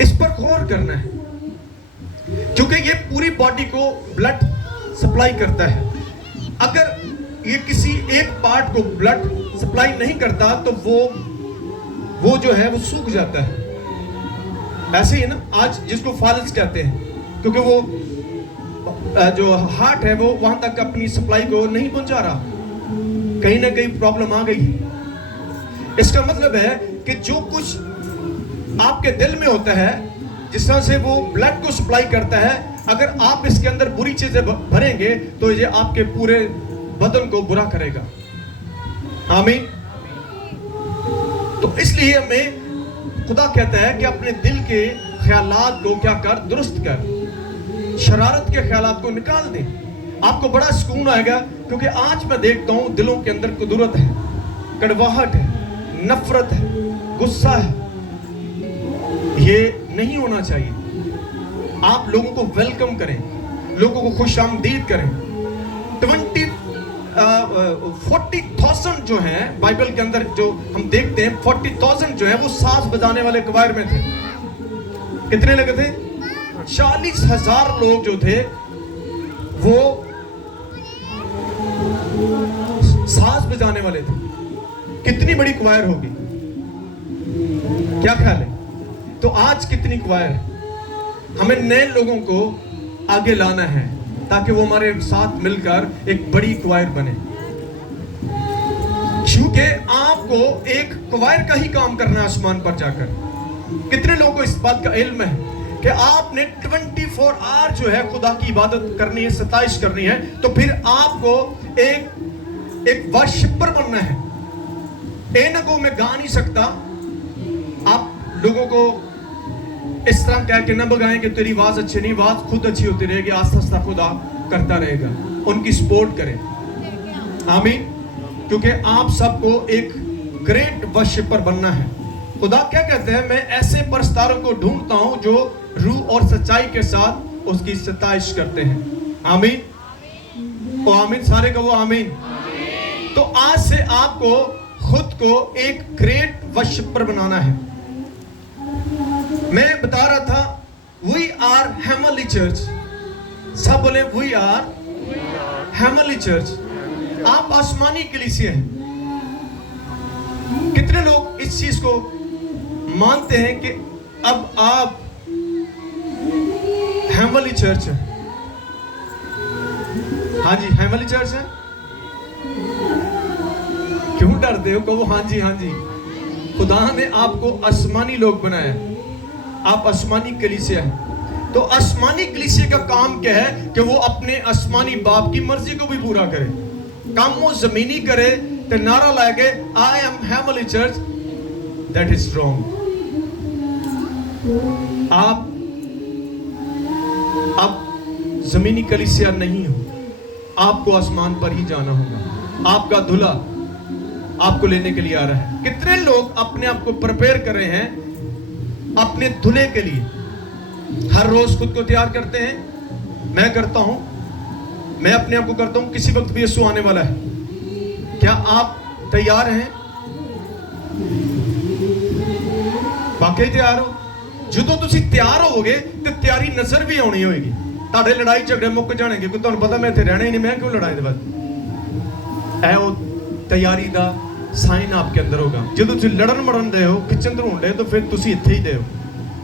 اس پر غور کرنا ہے، کیونکہ یہ پوری باڈی کو بلڈ سپلائی کرتا ہے. اگر یہ کسی ایک پارٹ کو بلڈ سپلائی نہیں کرتا تو وہ جو ہے وہ سوکھ جاتا ہے. ایسے ہی نا آج جس کو فالس کہتے ہیں، کیونکہ وہ جو ہارٹ ہے وہ وہاں تک اپنی سپلائی کو نہیں پہنچا رہا، کہیں نہ کہیں پرابلم آ گئی. اس کا مطلب ہے کہ جو کچھ آپ کے دل میں ہوتا ہے، جس طرح سے وہ بلڈ کو سپلائی کرتا ہے، اگر آپ اس کے اندر بری چیزیں بھریں گے تو یہ آپ کے پورے بدن کو برا کرے گا. آمین. تو اس لیے ہمیں خدا کہتا ہے کہ اپنے دل کے خیالات کو کیا کر؟ درست کر. شرارت کے خیالات کو نکال دیں. آپ کو بڑا سکون آئے گا، کیونکہ آج میں دیکھتا ہوں دلوں کے اندر قدرت ہے، کڑواہٹ ہے، نفرت ہے، غصہ ہے. یہ نہیں ہونا چاہیے. آپ لوگوں کو ویلکم کریں. लोगों को खुश आमदीद करें। 40,000 जो हैं बाइबल के अंदर जो हम देखते हैं, 40,000 जो है वो साज बजाने वाले क्वायर में थे। कितने लोग थे? 40,000 लोग जो थे वो साज बजाने वाले थे। कितनी बड़ी क्वायर होगी, क्या ख्याल है? तो आज कितनी क्वायर है? हमें नए लोगों को आगे लाना है ताकि वो हमारे साथ मिलकर एक बड़ी क्वायर बने, क्योंकि आपको एक क्वायर का ही काम करना है आसमान पर जाकर। कितने लोगों को इस बात का इल्म है कि आपने 24 आवर जो है खुदा की इबादत करनी है, सताइश करनी है, तो फिर आपको एक वर्शिपर बनना है। को मैं गा नहीं सकता, आप लोगों को इस तरह कह के न बगाएं कि तेरी आवाज अच्छी नहीं, आवाज खुद अच्छी होती रहेगी, आस्ता आस्ता खुदा करता रहेगा। उनकी सपोर्ट करें, आमीन। क्योंकि आप सबको एक ग्रेट वर्शिपर बनना है। खुदा क्या कहते हैं? मैं ऐसे परस्तारों को ढूंढता हूं जो रूह और सच्चाई के साथ उसकी सताइश करते हैं। आमीन। तो आमीन, सारे कहो आमीन। तो आज से आपको खुद को एक ग्रेट वर्शिपर बनाना है। मैं बता रहा था, वी आर हेमली चर्च। सब बोले वी आर हेमली चर्च। आप आसमानी कलीसिया हैं। कितने लोग इस चीज को मानते हैं कि अब आप हेमली चर्च है? हाँ जी, हेमली चर्च है। क्यों डरते हो? कहो हाँ जी, हाँ जी। खुदा ने आपको आसमानी लोग बनाया, आप आसमानी कलीसिया है। तो आसमानी कलीसिया का काम क्या है कि वो अपने आसमानी बाप की मर्जी को भी पूरा करे। काम वो जमीनी करे तो नारा लाके I am हेमली church, that is wrong. आप जमीनी कलीसिया नहीं हो, आपको आसमान पर ही जाना होगा। आपका दूल्हा आपको लेने के लिए आ रहा है। कितने लोग अपने आप को प्रिपेयर कर रहे हैं अपने दूल्हे के लिए? हर रोज खुद को तैयार करते हैं। मैं करता हूं, मैं अपने आप को करता हूं। किसी वक्त भी यीशु आने वाला है। क्या आप तैयार हैं? वाकई तैयार हो? ਜਦੋਂ ਤੁਸੀਂ ਤਿਆਰ ਹੋਵੋਗੇ ਤੇ ਤਿਆਰੀ ਨਜ਼ਰ ਵੀ ਆਉਣੀ ਹੋਏਗੀ। ਤੁਹਾਡੇ ਲੜਾਈ ਝਗੜੇ ਮੁੱਕ ਜਾਣਗੇ ਕਿ ਤੁਹਾਨੂੰ ਪਤਾ ਮੈਂ ਇੱਥੇ ਰਹਿਣਾ ਹੀ ਨਹੀਂ, ਮੈਂ ਕਿਉਂ ਲੜਾਂ ਇਹਦੇ ਬਾਅਦ। ਇਹ ਉਹ ਤਿਆਰੀ ਦਾ ਸਾਈਨ ਆਪਕੇ ਅੰਦਰ ਹੋਗਾ। ਜਦੋਂ ਤੁਸੀਂ ਲੜਨ ਮੜਨ ਦੇ ਹੋ, ਖਿੱਚਣ ਧਰੋਣ ਦੇ, ਤਾਂ ਫਿਰ ਤੁਸੀਂ ਇੱਥੇ ਹੀ ਦੇ ਹੋ।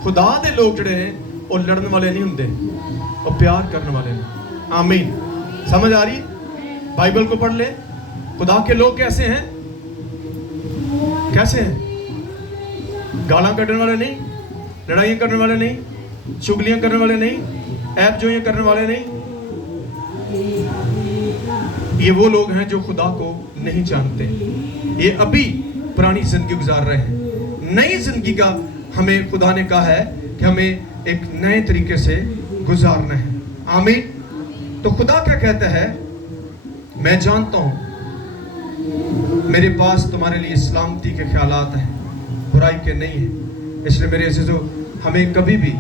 ਖੁਦਾ ਦੇ ਲੋਕ ਜਿਹੜੇ ਨੇ ਉਹ ਲੜਨ ਵਾਲੇ ਨਹੀਂ ਹੁੰਦੇ, ਉਹ ਪਿਆਰ ਕਰਨ ਵਾਲੇ ਨੇ। आमीन। समझ आ रही? बाइबल को पढ़ ले। खुदा के लोग कैसे हैं? कैसे हैं? गालां कढ़ने वाले नहीं, लड़ाइयाँ करने वाले नहीं, चुगलियाँ करने वाले नहीं, ऐब जोइयाँ करने वाले नहीं। ये वो लोग हैं जो खुदा को नहीं जानते। ये अभी पुरानी जिंदगी गुजार रहे हैं। नई जिंदगी का हमें खुदा ने कहा है कि हमें एक नए तरीके से गुजारना है। आमीन। तो खुदा क्या कहता है? मैं जानता हूं मेरे पास तुम्हारे लिए सलामती के ख्यालात हैं, बुराई के नहीं है। इसलिए मेरे अज़ीज़ों, हमें कभी भी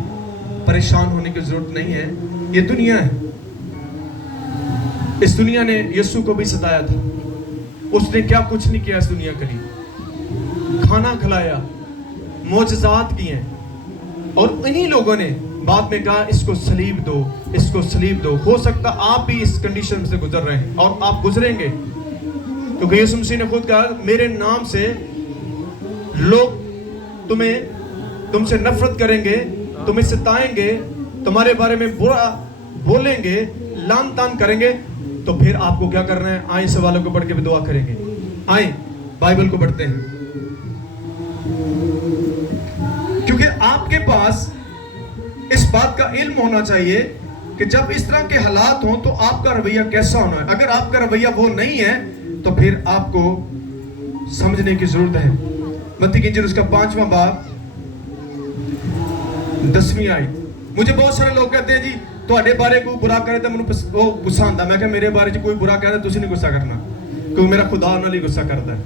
परेशान होने की जरूरत नहीं है। ये दुनिया है, इस दुनिया ने यीशु को भी सताया था। उसने क्या कुछ नहीं किया इस दुनिया के लिए। खाना खिलाया, मोजज़ात किए, और इन्हीं लोगों ने बाद में कहा इसको सलीब दो, इसको सलीब दो। हो सकता आप भी इस कंडीशन से गुजर रहे हैं, और आप गुजरेंगे, क्योंकि यीशु मसीह ने खुद कहा मेरे नाम से लोग तुमसे नफरत करेंगे, तुम्हें सताएंगे, तुम्हारे बारे में बुरा बोलेंगे, लान तान करेंगे। तो फिर आपको क्या करना है? आए सवालों को पढ़ के भी दुआ करेंगे। आए बाइबल को पढ़ते हैं, क्योंकि आपके पास इस बात का इल्म होना चाहिए कि जब इस तरह के हालात हों तो आपका रवैया कैसा होना है। अगर आपका रवैया वो नहीं है तो फिर आपको समझने की जरूरत है। मत्ती की इंजील उसका 5वां बाब 10वीं आयत। मुझे बहुत सारे लोग कहते हैं जी ਤੁਹਾਡੇ बारे कोई बुरा करे तो मैंने वो गुस्सा आता। मैं क्या, मेरे बारे में कोई बुरा कहता है तुसी नहीं गुस्सा करना, क्योंकि मेरा खुदा उन्होंने ही गुस्सा करता है।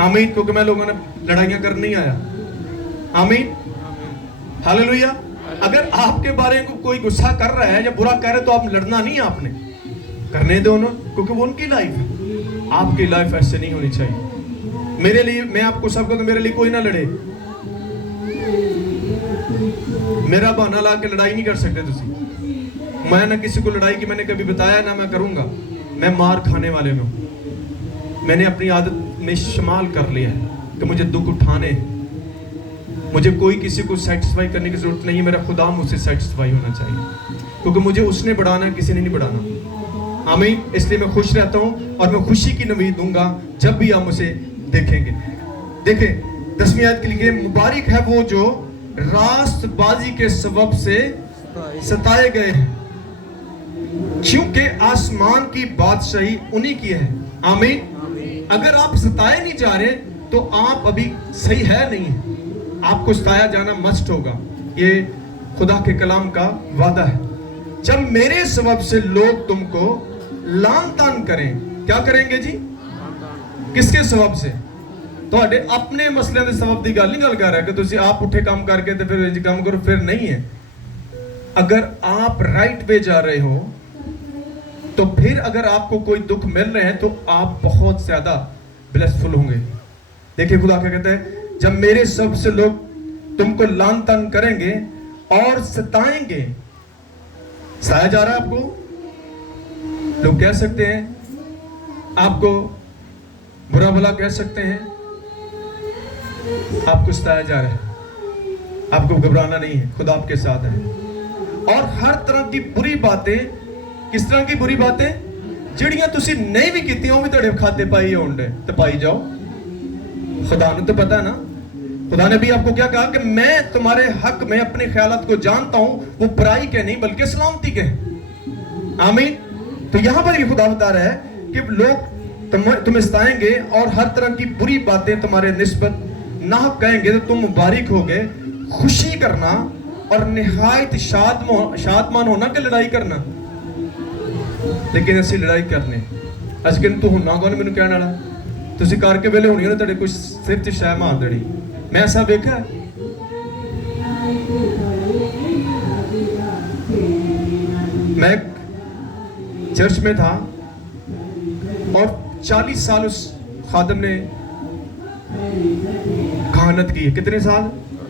आमीन। क्योंकि मैं लोगों ने लड़ाइयाँ करने नहीं आया। आमीन, हालेलुया। اگر آپ کے بارے میں کوئی غصہ کر رہا ہے یا برا کہہ رہا ہے تو آپ لڑنا نہیں ہے، آپ نے کرنے دو انہوں، کیونکہ وہ ان کی لائف ہے، آپ کی لائف ایسے نہیں ہونی چاہیے۔ میرے لیے، میں آپ کو سب کو کہ میرے لیے کوئی نہ لڑے، میرا بہانہ لا کے لڑائی نہیں کر سکتے تسی۔ میں نہ کسی کو لڑائی کی میں نے کبھی بتایا، نہ میں کروں گا۔ میں مار کھانے والے میں ہوں، میں نے اپنی عادت میں شمال کر لیا ہے کہ مجھے دکھ اٹھانے ہیں، مجھے کوئی کسی کو سیٹسفائی کرنے کی ضرورت نہیں ہے، میرا خدا مجھ سے سیٹسفائی ہونا چاہیے، کیونکہ مجھے اس نے بڑھانا ہے، کسی نے نہیں بڑھانا۔ آمین۔ اس لیے میں خوش رہتا ہوں اور میں خوشی کی نوید دوں گا جب بھی آپ مجھے دیکھیں گے۔ دیکھیں 10ویں آیت کے لیے، مبارک ہے وہ جو راست بازی کے سبب سے ستائے گئے ہیں، کیونکہ آسمان کی بادشاہی انہی کی ہے۔ آمین۔ اگر آپ ستائے نہیں جا رہے تو آپ ابھی صحیح ہے نہیں ہیں، آپ کو ستایا جانا مسٹ ہوگا، یہ خدا کے کلام کا وعدہ ہے۔ جب میرے سبب سے لوگ تم کو لان تان کریں، کیا کریں گے جی؟ کس کے سبب سے؟ تو اپنے مسئلے کے سبب دی گل نہیں گل کر رہا ہے کہ تسی آپ اٹھے کام کر کے تو پھر انج کام کرو، پھر نہیں ہے۔ اگر آپ رائٹ پہ جا رہے ہو تو پھر اگر آپ کو کوئی دکھ مل رہے ہیں تو آپ بہت زیادہ بلیسفل ہوں گے۔ دیکھیں خدا کیا کہتا ہے، جب میرے سبب سے لوگ تم کو لان تان کریں گے اور ستائیں گے۔ ستایا جا رہا ہے آپ کو، لوگ کہہ سکتے ہیں آپ کو برا بھلا کہہ سکتے ہیں، آپ کو ستایا جا رہا ہے، آپ کو گھبرانا نہیں ہے، خدا آپ کے ساتھ ہے۔ اور ہر طرح کی بری باتیں، کس طرح کی بری باتیں جڑیاں تسی نہیں بھی کیتی ہیں وہ بھی تڑے کھاتے پائی ہونڈے تو پائی جاؤ۔ خدا نے تو پتا ہے نا، خدا نے بھی آپ کو کیا کہا کہ میں تمہارے حق میں اپنے خیالات کو جانتا ہوں، وہ برائی کے نہیں بلکہ سلامتی کے ہیں۔ آمین۔ تو یہاں پر یہ خدا بتا رہا ہے کہ لوگ تمہیں ستائیں گے اور ہر طرح کی بری باتیں تمہارے نسبت ناحق کہیں گے تو تم مبارک ہوگے، خوشی کرنا اور نہایت شادمان ہونا کہ لڑائی کرنا۔ لیکن ایسی لڑائی کرنے اج کہ تو ہونا کون مینوں کہنے والا، تسی کر کے ویلے ہونی تے کچھ سر تے شے مار دڑی۔ میں ایسا دیکھا، میں ایک چرچ میں تھا اور 40 سال اس خادم نے کہانت کی ہے۔ کتنے سال؟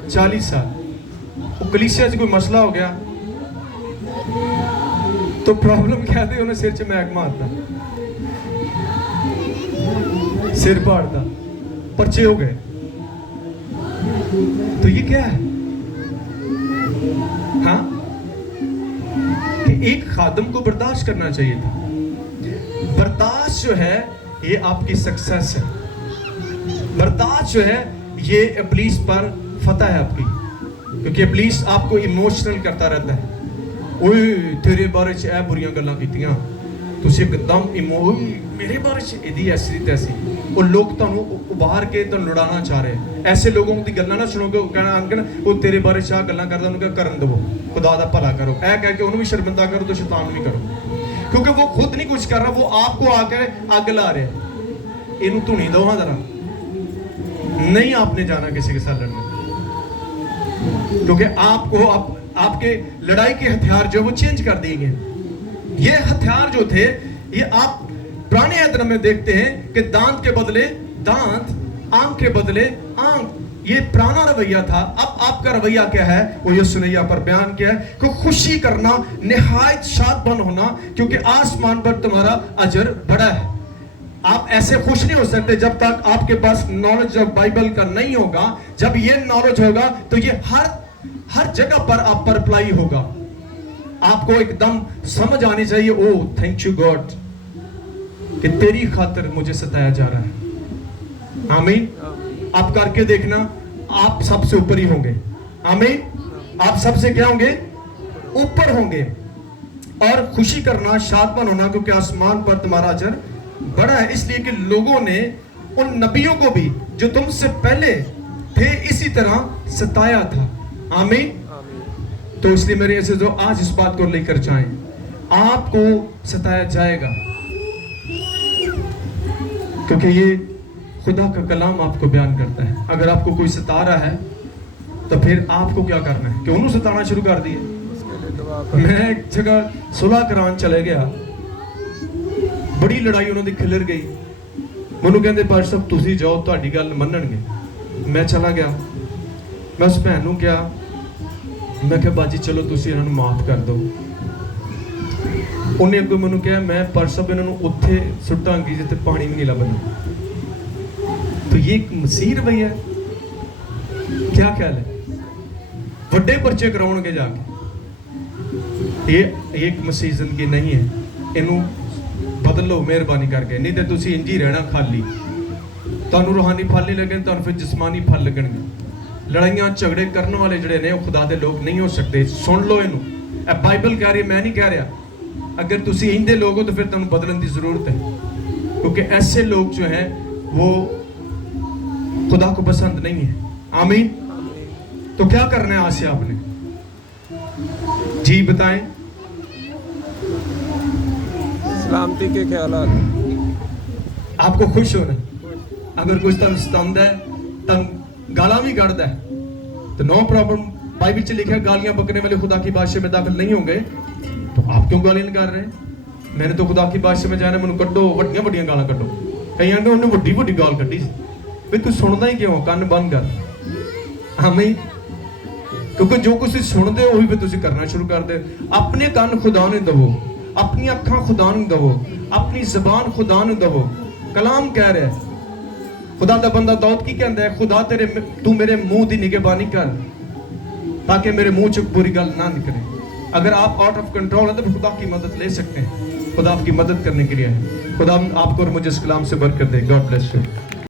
40 سال۔ وہ کلیسیا سے کوئی مسئلہ ہو گیا تو پرابلم کیا تھی، انہیں سر چ میک مارتا، سر پاڑتا، پرچے ہو گئے۔ تو یہ کیا ہے؟ ہاں کہ ایک خادم کو برداشت کرنا چاہیے تھا۔ برداشت جو ہے یہ آپ کی سکسیس ہے، برداشت جو ہے یہ ابلیس پر فتح ہے آپ کی، کیونکہ ابلیس آپ کو ایموشنل کرتا رہتا ہے۔ اوئے تیرے بارے چ اے بریاں گلاں کیتیاں، تسی ایک دم میرے بارے چ ایدی ایسی تیسی، وہ لوگ تانوں ابھار کے تانوں لڑانا چاہ رہے ہیں۔ ایسے لوگوں کی گلاں نہ سنو کہ کہنا ان کے وہ تیرے بارے چ گلاں کردا، انہوں کیا کرن دو، خدا دا بھلا کرو، اے کہہ کے انہوں بھی شرمندہ کرو تو شیطان بھی کرو، کیونکہ وہ خود نہیں کچھ کر رہا، وہ آپ کو آ کے اگ لا رہے ہیں۔ اینوں دھونی دو ہاں ذرا، نہیں آپ نے جانا کسی کے ساتھ لڑنے، کیونکہ آپ کو آپ کے لڑائی کے ہتھیار جو وہ چینج کر دیے گئے۔ یہ ہتھیار جو تھے یہ آپ پرانے عہد میں دیکھتے ہیں کہ دانت کے بدلے دانت، آنکھ کے بدلے آنکھ، یہ پرانا رویہ تھا۔ اب آپ کا رویہ کیا ہے وہ یسوع نے یہاں پر بیان کیا ہے کہ خوشی کرنا، نہایت شادمان ہونا، کیونکہ آسمان پر تمہارا اجر بڑا ہے۔ آپ ایسے خوش نہیں ہو سکتے جب تک آپ کے پاس نالج آف بائبل کا نہیں ہوگا۔ جب یہ نالج ہوگا تو یہ ہر جگہ پر آپ پر اپلائی ہوگا۔ آپ کو ایک دم سمجھ آنی چاہیے، او تھینک یو گاڈ کہ تیری خاطر مجھے ستایا جا رہا ہے۔ آمین۔ آپ کر کے دیکھنا، آپ سب سے اوپر ہی ہوں گے۔ آمین۔ آپ سب سے کیا ہوں گے؟ اوپر ہوں گے۔ اور خوشی کرنا، شادمان ہونا، کیونکہ آسمان پر تمہارا اجر بڑا ہے، اس لیے کہ لوگوں نے ان نبیوں کو بھی جو تم سے پہلے تھے اسی طرح ستایا تھا۔ آمین۔ تو اس لیے میرے عزیزو آج اس بات کو لے کر جائیں، آپ کو ستایا جائے گا، کیونکہ یہ خدا کا کلام آپ کو بیان کرتا ہے۔ اگر آپ کو کوئی ستا رہا ہے تو پھر آپ کو کیا کرنا ہے کہ انہوں ستانا شروع کر دیے؟ اس کے لیے دعا کریں. میں ایک جگہ صلح کران چلے گیا, بڑی لڑائی انہوں نے کھلر گئی, منو کہندے پاش صاحب تسی جاؤ تہاڈی گل منن گے. میں چلا گیا, میں اس بہن نوں کیا, میں کہ باجی چلو تسی انہاں نوں معاف کر دو. انہیں اگوں منو کہا میں پرس صاحب انہاں نوں اوتھے سٹاں گی جتے پانی بھی نہیں لبنا. تو یہ ایک مسیح رویہ ہے, کیا خیال ہے؟ بڑے پرچے کراؤ گے جا کے, یہ ایک مسیح زندگی نہیں ہے. انہوں بدل لو مہربانی کر کے, نہیں تو تسی انجی رہنا خالی. تانوں روحانی پھل نہیں لگن, تانوں پھر جسمانی پھل لگن گے. لڑائیاں جھگڑے کرنے والے جڑے نے وہ خدا دے لوگ نہیں ہو سکتے. سن لو انہوں, اے بائبل کہہ رہی ہے, میں نہیں کہہ رہا. اگر تسی اندے لوگ ہو تو پھر تانوں بدلن دی ضرورت ہے, کیونکہ ایسے لوگ جو ہیں وہ خدا کو پسند نہیں ہیں. آمین. تو کیا کرنا ہے آج سے آپ نے؟ جی بتائیں. سلامتی کے خیالات. آپ کو خوش ہونا ہے. اگر کچھ تن ستاند ہے, تن گالاں بھی گڑد ہے, تو نو پرابلم. بائبل چ لکھا ہے گالیاں بکنے والے خدا کی بادشاہ میں داخل نہیں ہوں گے. تو آپ کیوں گالیاں کر رہے ہیں؟ میں نے تو خدا کی بادشاہ میں جانا, منو کڈو, وڈیاں وڈیاں گالاں کڈو. کئی آنگے انہوں نے وڈی وڈی گال کڈی سی. بھئی تو سندا ہی کیوں, کن بند کر. آمین. کیونکہ جو کچھ سن دے وہی پہ تسی کرنا شروع کر دے. اپنے کن خدا نے دو, اپنی اکھاں خدا نے دو, اپنی زبان خدا نے دو. کلام کہہ رہے ہیں, خدا دا بندہ داؤد کی کہندا ہے, خدا تو میرے منہ دی نگہبانی کر تاکہ میرے منہ چ بری گل نہ نکلے. اگر آپ آؤٹ آف کنٹرول ہیں تو خدا کی مدد لے سکتے ہیں. خدا آپ کی مدد کرنے کے لیے ہے. خدا آپ کو اور مجھے اس کلام سے برکت دے. God bless you.